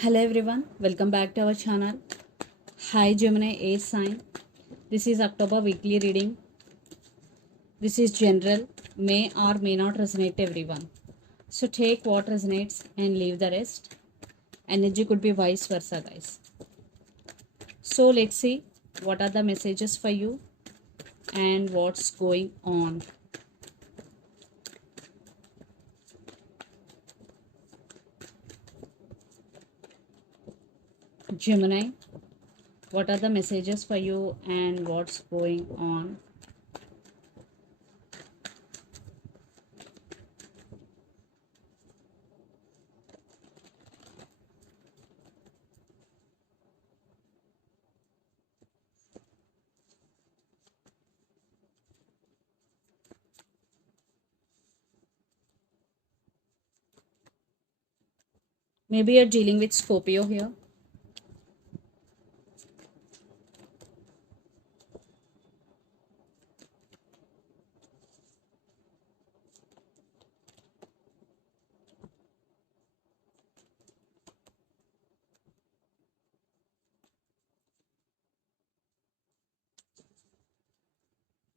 Hello everyone, welcome back to our channel. Hi Gemini Air sign. This is October weekly reading. This is general, may or may not resonate to everyone. So take what resonates and leave the rest. Energy could be vice versa, guys. So let's see what are the messages for you and what's going on. Gemini, what are the messages for you and what's going on? Maybe you're dealing with Scorpio here.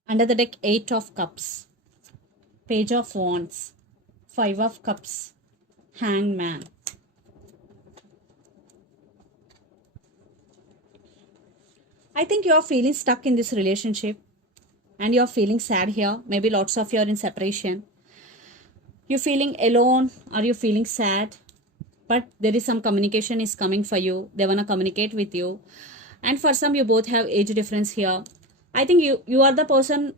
Under the deck, 8 of Cups, Page of Wands, 5 of Cups, Hangman. I think you are feeling stuck in this relationship and you are feeling sad here. Maybe lots of you are in separation. You're feeling alone or you're feeling sad, but there is some communication is coming for you. They want to communicate with you. And for some, you both have age difference here. I think you are the person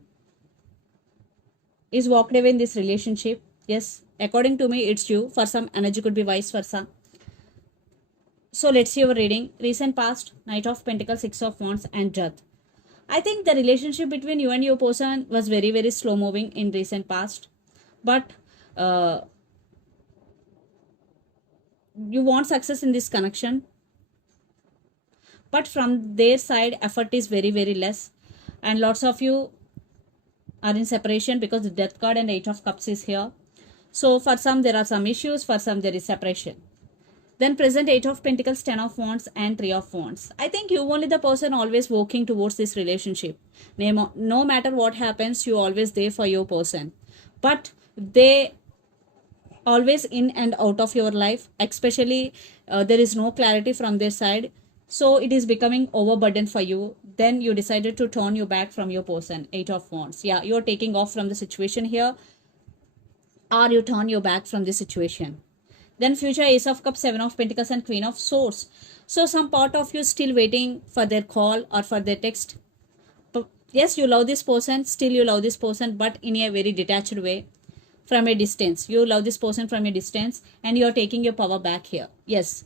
is walked away in this relationship. Yes, according to me, it's you. For some, energy could be vice versa. So let's see your reading. Recent past, Knight of Pentacles, Six of Wands, and Death. I think the relationship between you and your person was very, very slow moving in recent past. But you want success in this connection. But from their side, effort is very, very less. And lots of you are in separation because the Death card and 8 of Cups is here. So for some, there are some issues. For some, there is separation. Then present 8 of Pentacles, 10 of Wands, and 3 of Wands. I think you only the person always working towards this relationship. No matter what happens, you always there for your person. But they always in and out of your life, especially there is no clarity from their side. So it is becoming overburden for you. Then you decided to turn your back from your person, 8 of Wands. Yeah, you're taking off from the situation here, or you turn your back from the situation. Then future Ace of Cups, 7 of Pentacles, and Queen of Swords. So some part of you still waiting for their call or for their text. But yes, you love this person, still you love this person, but in a very detached way, from a distance. You love this person from a distance and you are taking your power back here. Yes,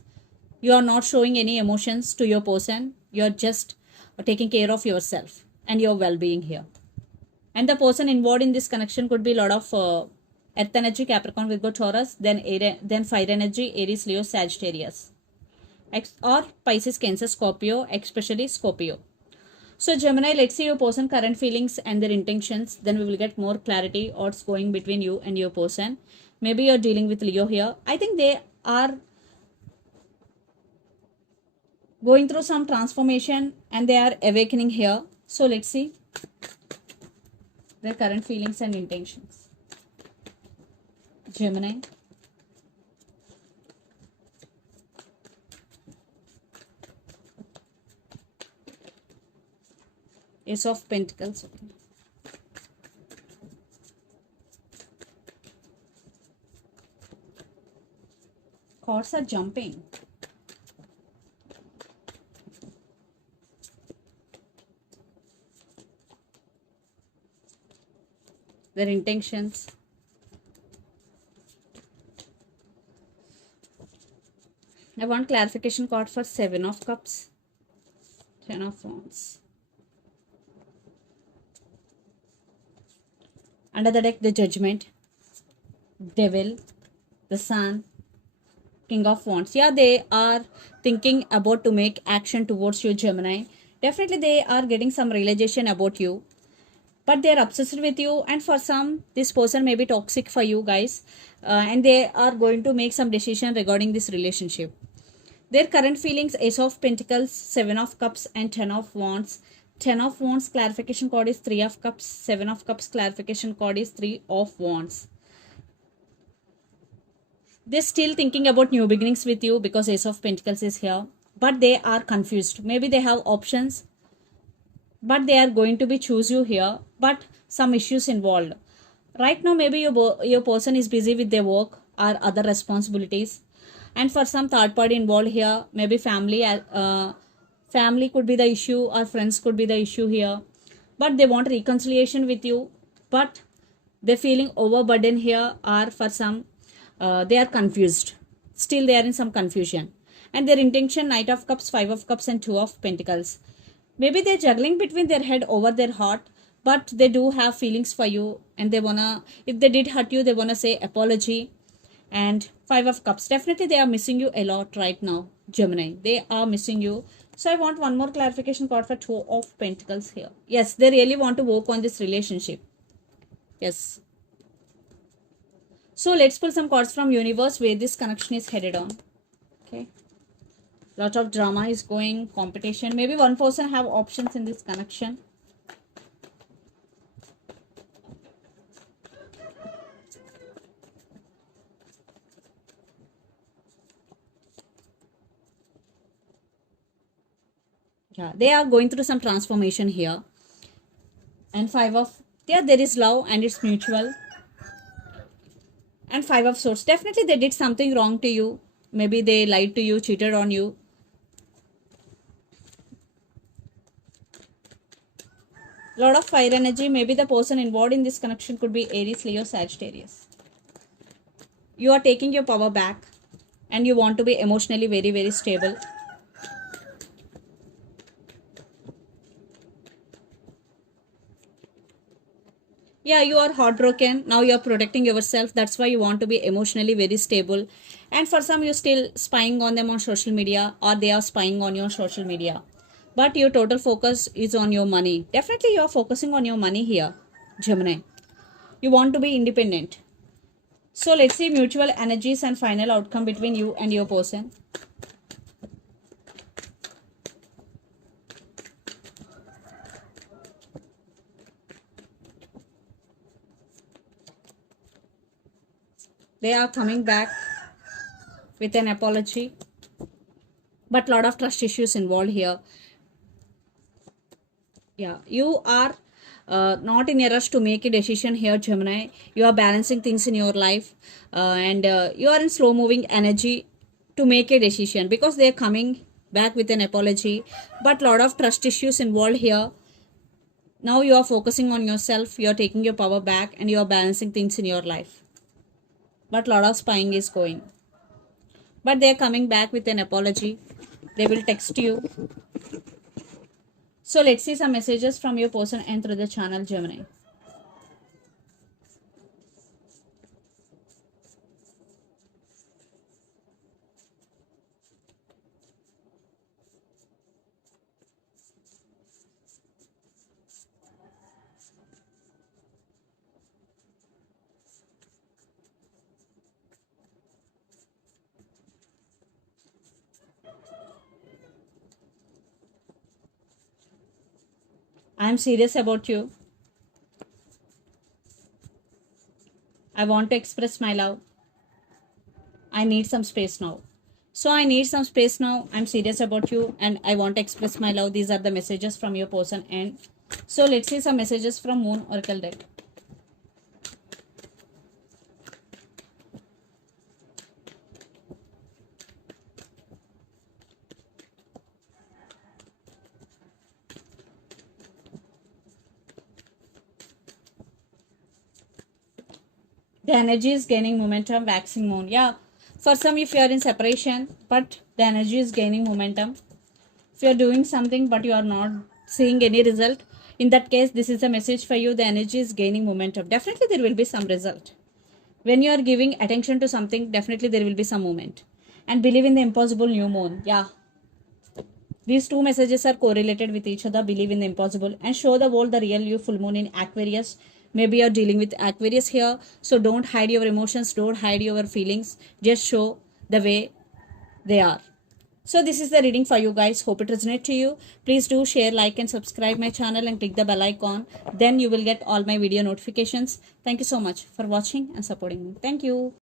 you are not showing any emotions to your person. You are just taking care of yourself and your well-being here. And the person involved in this connection could be a lot of Earth energy, Capricorn, Virgo, Taurus, then fire energy, Aries, Leo, Sagittarius, or Pisces, Cancer, Scorpio, especially Scorpio. So Gemini, let's see your person current feelings and their intentions. Then we will get more clarity what's going between you and your person. Maybe you're dealing with Leo here. I think they are going through some transformation and they are awakening here. So let's see their current feelings and intentions. Gemini. Ace of Pentacles. Okay. Cards are jumping. Their intentions. I want clarification card for 7 of Cups, 10 of Wands. Under the deck, the Judgment, Devil, the Sun, King of Wands. Yeah, they are thinking about to make action towards you, Gemini. Definitely they are getting some realization about you. But they are obsessed with you, and for some, this person may be toxic for you guys. And they are going to make some decision regarding this relationship. Their current feelings: Ace of Pentacles, Seven of Cups, and Ten of Wands. Ten of Wands clarification code is Three of Cups. Seven of Cups clarification code is Three of Wands. They're still thinking about new beginnings with you because Ace of Pentacles is here. But they are confused. Maybe they have options, but they are going to be choose you here. But some issues involved. Right now, maybe your person is busy with their work or other responsibilities. And for some third party involved here, maybe family could be the issue or friends could be the issue here. But they want reconciliation with you. But they're feeling overburdened here, or for some they are confused. Still they are in some confusion. And their intention: Knight of Cups, Five of Cups, and Two of Pentacles. Maybe they're juggling between their head over their heart, but they do have feelings for you, and they wanna, if they did hurt you, they wanna say apology. And Five of Cups, definitely they are missing you a lot right now, Gemini. They are missing you. So I want one more clarification card for Two of Pentacles here. Yes, they really want to work on this relationship. Yes. So let's pull some cards from universe where this connection is headed on. Okay. Lot of drama is going, competition. Maybe one person have options in this connection. Yeah, they are going through some transformation here. And Five of, yeah, there is love and it's mutual. And Five of Swords, definitely they did something wrong to you. Maybe they lied to you, cheated on you. Lot of fire energy. Maybe the person involved in this connection could be Aries, Leo, Sagittarius. You are taking your power back and you want to be emotionally very, very stable. Yeah, you are heartbroken. Now you are protecting yourself. That's why you want to be emotionally very stable. And for some, you're still spying on them on social media, or they are spying on you on social media. But your total focus is on your money. Definitely you are focusing on your money here, Gemini. You want to be independent. So let's see mutual energies and final outcome between you and your person. They are coming back with an apology, but lot of trust issues involved here. Yeah, you are not in a rush to make a decision here, Gemini. You are balancing things in your life, and you are in slow moving energy to make a decision because they are coming back with an apology, but lot of trust issues involved here. Now you are focusing on yourself, you are taking your power back, and you are balancing things in your life. But lot of spying is going. But they are coming back with an apology. They will text you. So let's see some messages from your person and through the channel, Gemini. I am serious about you. I want to express my love. I need some space now. So I need some space now. I'm serious about you and I want to express my love. These are the messages from your person. And so let's see some messages from Moon Oracle deck. The energy is gaining momentum, waxing moon. Yeah, for some, if you are in separation, but the energy is gaining momentum. If you are doing something but you are not seeing any result, in that case, this is a message for you. The energy is gaining momentum. Definitely there will be some result. When you are giving attention to something, definitely there will be some movement. And believe in the impossible, new moon. Yeah, these two messages are correlated with each other. Believe in the impossible and show the world the real you. Full moon in Aquarius. Maybe you're dealing with Aquarius here. So don't hide your emotions. Don't hide your feelings. Just show the way they are. So this is the reading for you guys. Hope it resonates to you. Please do share, like and subscribe my channel and click the bell icon. Then you will get all my video notifications. Thank you so much for watching and supporting me. Thank you.